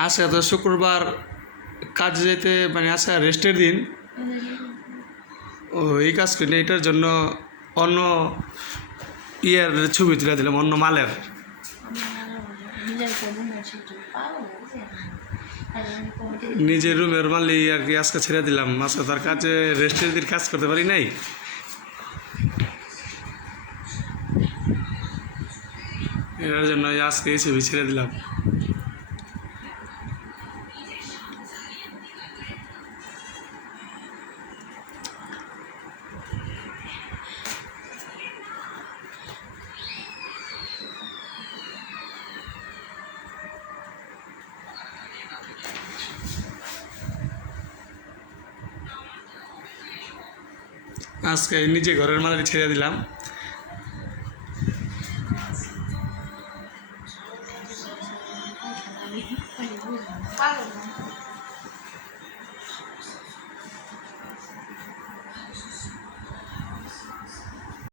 আজকে তো শুক্রবার কাজে যেতে মানে আজকে রেস্টের দিন। ও এই কাজ করি না, এটার জন্য অন্য ইয়ের ছবি তুলে দিলাম, অন্য মালের। নিজের রুমের মালি আর কি আজকে ছেড়ে দিলাম। আজকে তার কাজে রেস্টের দিন কাজ করতে পারি নাই, এটার জন্য আজকে এই ছবি ছেড়ে দিলাম। আজকে নিজে ঘরের মালিক ছেড়ে দিলাম।